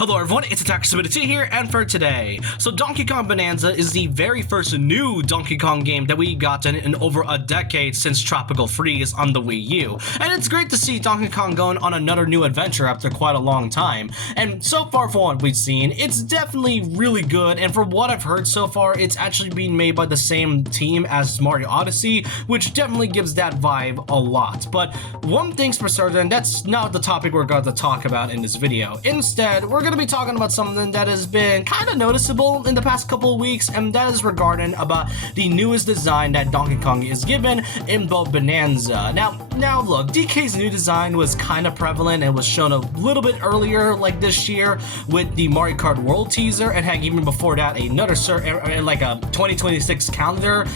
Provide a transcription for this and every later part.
Hello everyone, it's Attack2 here, and for today, so Donkey Kong Bananza is the very first new Donkey Kong game that we gotten in over a decade since Tropical Freeze on the Wii U, and it's great to see Donkey Kong going on another new adventure after quite a long time, and so far from what we've seen, it's definitely really good, and from what I've heard so far, it's actually being made by the same team as Mario Odyssey, which definitely gives that vibe a lot. But one thing's for certain, that's not the topic we're going to talk about in this video. Instead, we're going to be talking about something that has been kind of noticeable in the past couple of weeks, and that is regarding about the newest design that Donkey Kong is given in both Bananza. Now look, DK's new design was kind of prevalent and was shown a little bit earlier, like this year, with the Mario Kart World teaser, and heck, even before that, another like a 2026 calendar.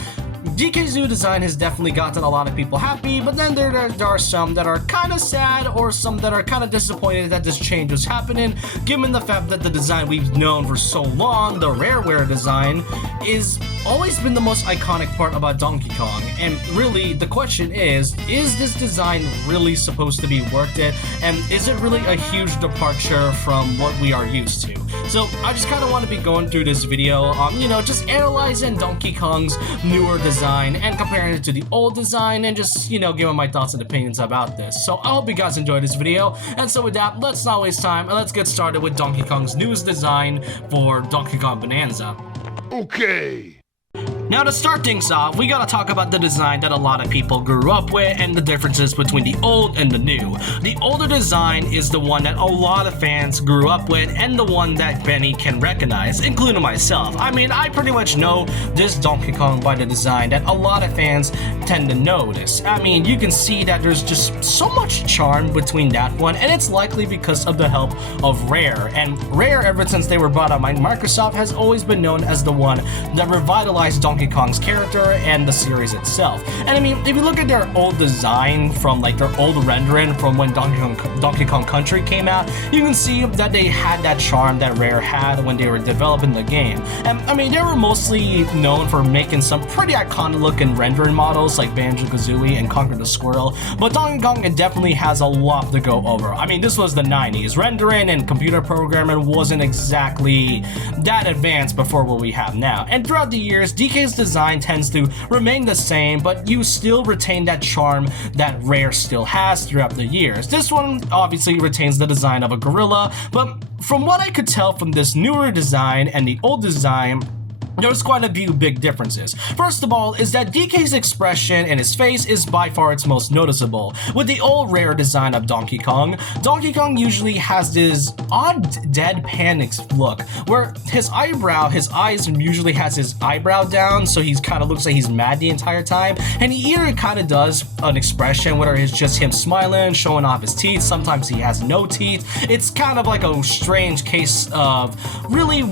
DK's new design has definitely gotten a lot of people happy, but then there are some that are kind of sad, or some that are kind of disappointed that this change was happening, given the fact that the design we've known for so long, the Rareware design, is always been the most iconic part about Donkey Kong. And really, the question is this design really supposed to be worth it? And is it really a huge departure from what we are used to? So I just kind of want to be going through this video, just analyzing Donkey Kong's newer design and comparing it to the old design, and just, giving my thoughts and opinions about this. So I hope you guys enjoyed this video, and so with that, let's not waste time and let's get started with Donkey Kong's newest design for Donkey Kong Bananza. Okay. Now, to start things off, we gotta talk about the design that a lot of people grew up with and the differences between the old and the new. The older design is the one that a lot of fans grew up with, and the one that Benny can recognize, including myself. I mean, I pretty much know this Donkey Kong by the design that a lot of fans tend to notice. I mean, you can see that there's just so much charm between that one, and it's likely because of the help of Rare. And Rare, ever since they were bought out by Microsoft, has always been known as the one that revitalized Donkey Kong's character and the series itself. And I mean, if you look at their old design from like their old rendering from when Donkey Kong Country came out, you can see that they had that charm that Rare had when they were developing the game. And I mean, they were mostly known for making some pretty iconic looking rendering models like Banjo-Kazooie and Conquer the Squirrel, but Donkey Kong, it definitely has a lot to go over. I mean, this was the 90s. Rendering and computer programming wasn't exactly that advanced before what we have now. And throughout the years, DK's design tends to remain the same, but you still retain that charm that Rare still has throughout the years. This one obviously retains the design of a gorilla, but from what I could tell from this newer design and the old design, there's quite a few big differences. First of all is that DK's expression in his face is by far its most noticeable. With the old Rare design of Donkey Kong usually has this odd deadpan look, where his eyes usually has his eyebrow down, so he kind of looks like he's mad the entire time, and he either kind of does an expression, whether it's just him smiling, showing off his teeth, sometimes he has no teeth. It's kind of like a strange case of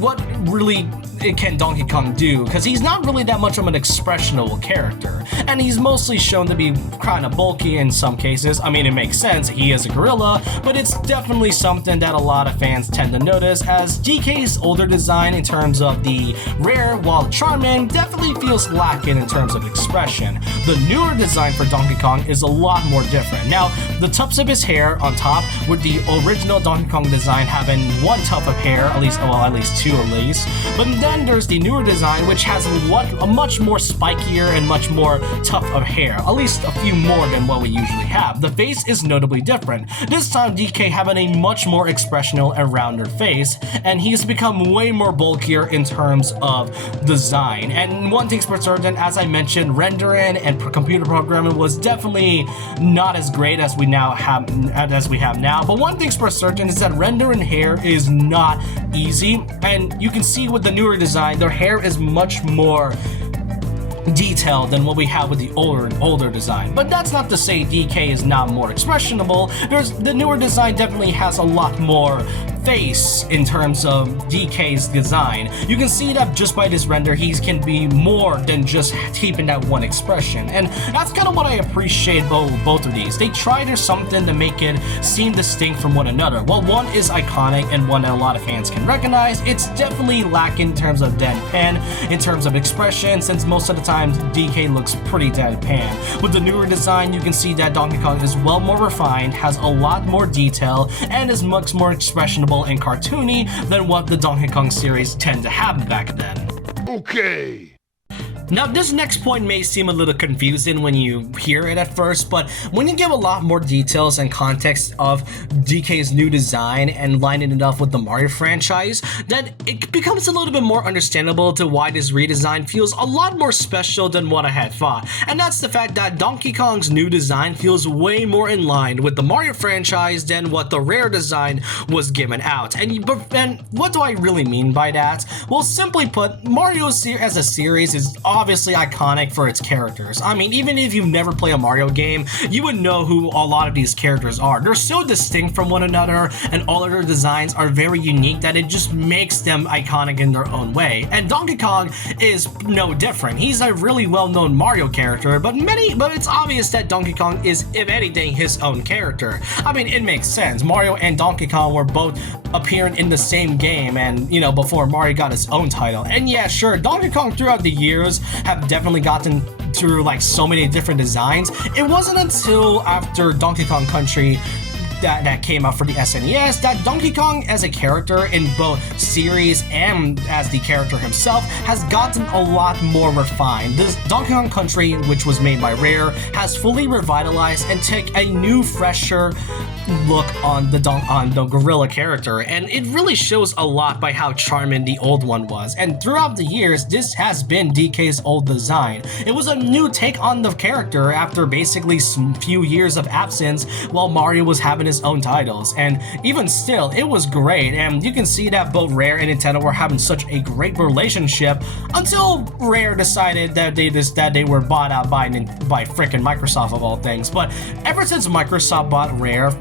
what can Donkey Kong do, because he's not really that much of an expressionable character, and he's mostly shown to be kind of bulky in some cases. I mean, it makes sense, he is a gorilla, but it's definitely something that a lot of fans tend to notice, as DK's older design in terms of the Rare, while charming, definitely feels lacking in terms of expression. The newer design for Donkey Kong is a lot more different. Now, the tufts of his hair on top, with the original Donkey Kong design having one tuft of hair, at least two at least, but then there's the newer design, which has a much more spikier and much more tuft of hair, at least a few more than what we usually have. The face is notably different. This time DK having a much more expressional and rounder face, and he's become way more bulkier in terms of design. And one thing's for certain, as I mentioned, rendering and computer programming was definitely not as great as we have now. But one thing's for certain is that rendering hair is not easy, and you can see with the newer design, their hair is much more detailed than what we have with the older design. But that's not to say DK is not more expressionable. The newer design definitely has a lot more face in terms of DK's design. You can see that just by this render, he can be more than just keeping that one expression, and that's kind of what I appreciate both of these. They try to something to make it seem distinct from one another. While one is iconic and one that a lot of fans can recognize, it's definitely lacking in terms of deadpan, in terms of expression, since most of the time DK looks pretty deadpan. With the newer design, you can see that Donkey Kong is well more refined, has a lot more detail, and is much more expressionable predictable and cartoony than what the Donkey Kong series tend to have back then. Okay. Now, this next point may seem a little confusing when you hear it at first, but when you give a lot more details and context of DK's new design and lining it up with the Mario franchise, then it becomes a little bit more understandable to why this redesign feels a lot more special than what I had thought. And that's the fact that Donkey Kong's new design feels way more in line with the Mario franchise than what the Rare design was given out. And what do I really mean by that? Well, simply put, Mario as a series is obviously iconic for its characters. I mean, even if you've never played a Mario game, you would know who a lot of these characters are. They're so distinct from one another, and all of their designs are very unique that it just makes them iconic in their own way. And Donkey Kong is no different. He's a really well-known Mario character, but it's obvious that Donkey Kong is, if anything, his own character. I mean, it makes sense. Mario and Donkey Kong were both appearing in the same game, and before Mario got his own title. And yeah, sure, Donkey Kong throughout the years have definitely gotten through like so many different designs. It wasn't until after Donkey Kong Country that came out for the SNES that Donkey Kong as a character in both series and as the character himself has gotten a lot more refined. This Donkey Kong Country, which was made by Rare, has fully revitalized and take a new, fresher look on the gorilla character, and it really shows a lot by how charming the old one was. And throughout the years, this has been DK's old design. It was a new take on the character after basically some few years of absence while Mario was having his own titles, and even still, it was great. And you can see that both Rare and Nintendo were having such a great relationship until Rare decided that they were bought out by frickin' Microsoft of all things. But ever since Microsoft bought Rare,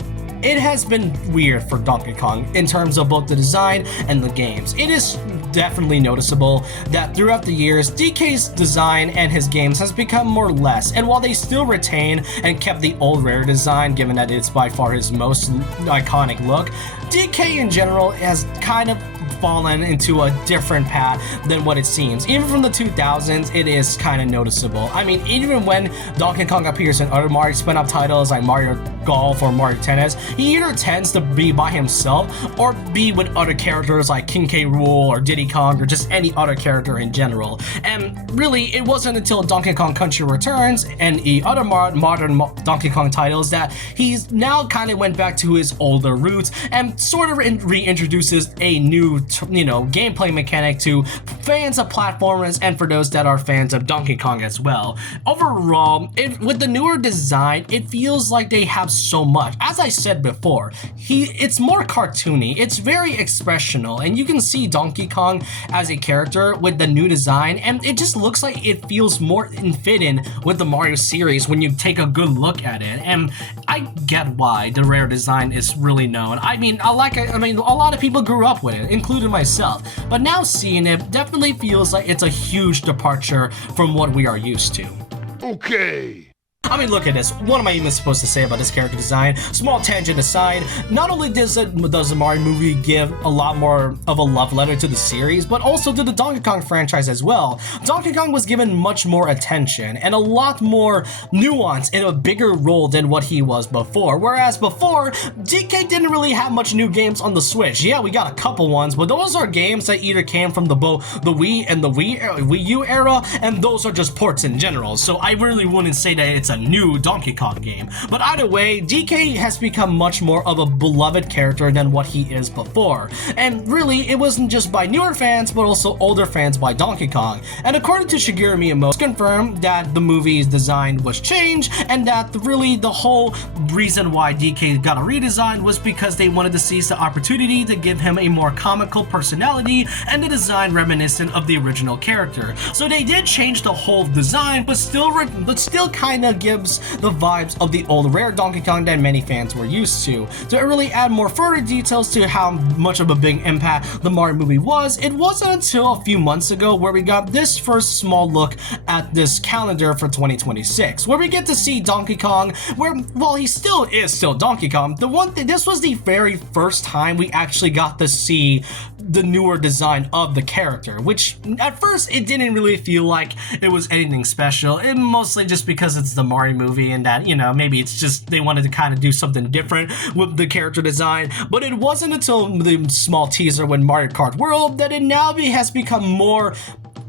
it has been weird for Donkey Kong in terms of both the design and the games. It is definitely noticeable that throughout the years, DK's design and his games has become more or less, and while they still retain and kept the old Rare design, given that it's by far his most iconic look, DK in general has kind of fallen into a different path than what it seems. Even from the 2000s, it is kind of noticeable. I mean, even when Donkey Kong appears in other Mario spin-off titles like Mario Golf or Mario Tennis, he either tends to be by himself or be with other characters like King K. Rool or Diddy Kong or just any other character in general. And really, it wasn't until Donkey Kong Country Returns and the other modern Donkey Kong titles that he's now kind of went back to his older roots and sort of reintroduces a new gameplay mechanic to fans of platformers and for those that are fans of Donkey Kong as well. Overall, with the newer design, it feels like they have so much. As I said before, it's more cartoony, it's very expressional, and you can see Donkey Kong as a character with the new design, and it just looks like it feels more fitting with the Mario series when you take a good look at it. And I get why the Rare design is really known. I mean, a lot of people grew up with it, including myself, but now seeing it definitely feels like it's a huge departure from what we are used to. Okay. I mean, look at this. What am I even supposed to say about this character design? Small tangent aside, not only does the Mario movie give a lot more of a love letter to the series, but also to the Donkey Kong franchise as well. Donkey Kong was given much more attention and a lot more nuance in a bigger role than what he was before. Whereas before, DK didn't really have much new games on the Switch. Yeah, we got a couple ones, but those are games that either came from the Wii and the Wii U era, and those are just ports in general. So I really wouldn't say that it's a new Donkey Kong game. But either way, DK has become much more of a beloved character than what he is before. And really, it wasn't just by newer fans, but also older fans by Donkey Kong. And according to Shigeru Miyamoto, it's confirmed that the movie's design was changed, and that really the whole reason why DK got a redesign was because they wanted to seize the opportunity to give him a more comical personality and the design reminiscent of the original character. So they did change the whole design, but still kind of gives the vibes of the old Rare Donkey Kong that many fans were used to. To really add more further details to how much of a big impact the Mario movie was, it wasn't until a few months ago where we got this first small look at this calendar for 2026, where we get to see Donkey Kong, where while he still is Donkey Kong, this was the very first time we actually got to see the newer design of the character, which at first it didn't really feel like it was anything special. It mostly just because it's the Mario movie and that, you know, maybe it's just they wanted to kind of do something different with the character design. But it wasn't until the small teaser when Mario Kart World that it now has become more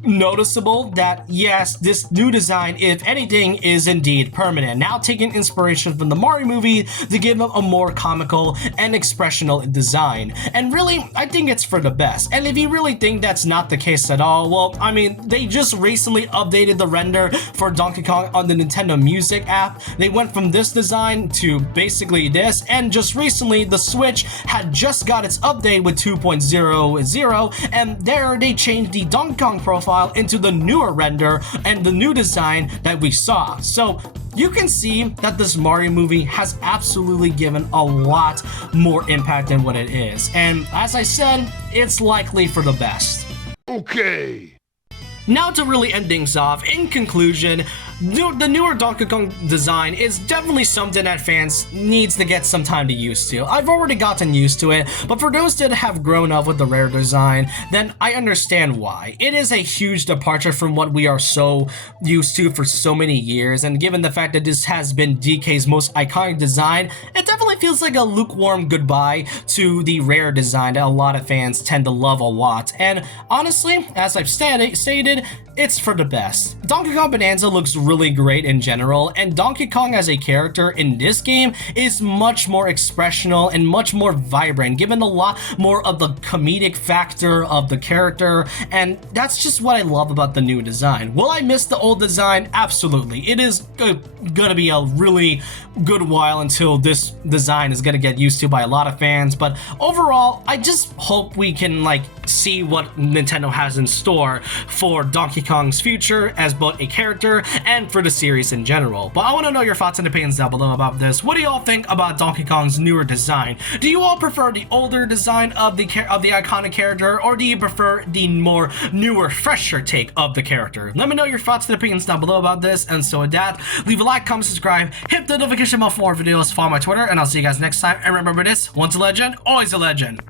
noticeable that yes, this new design, if anything, is indeed permanent, now taking inspiration from the Mario movie to give them a more comical and expressional design. And really, I think it's for the best. And if you really think that's not the case at all, well, I mean, they just recently updated the render for Donkey Kong on the Nintendo Music app. They went from this design to basically this, and just recently the Switch had just got its update with 2.00, and there they changed the Donkey Kong profile into the newer render and the new design that we saw. So you can see that this Mario movie has absolutely given a lot more impact than what it is. And as I said, it's likely for the best. Okay. Now to really end things off, in conclusion, the newer Donkey Kong design is definitely something that fans needs to get some time to use to. I've already gotten used to it, but for those that have grown up with the rare design, then I understand why. It is a huge departure from what we are so used to for so many years, and given the fact that this has been DK's most iconic design, it definitely feels like a lukewarm goodbye to the rare design that a lot of fans tend to love a lot. And honestly, as I've stated, it's for the best. Donkey Kong Bananza looks really great in general, and Donkey Kong as a character in this game is much more expressional and much more vibrant, given a lot more of the comedic factor of the character, and that's just what I love about the new design. Will I miss the old design? Absolutely. It is gonna be a really good while until this design is gonna get used to by a lot of fans, but overall, I just hope we can see what Nintendo has in store for Donkey Kong's future as both a character and for the series in general. But I want to know your thoughts and opinions down below about this. What do you all think about Donkey Kong's newer design? Do you all prefer the older design of the iconic character, or do you prefer the more newer, fresher take of the character? Let me know your thoughts and opinions down below about this. And so with that, leave a like, comment, subscribe, hit the notification bell for more videos, follow my Twitter, and I'll see you guys next time. And remember this: once a legend, always a legend.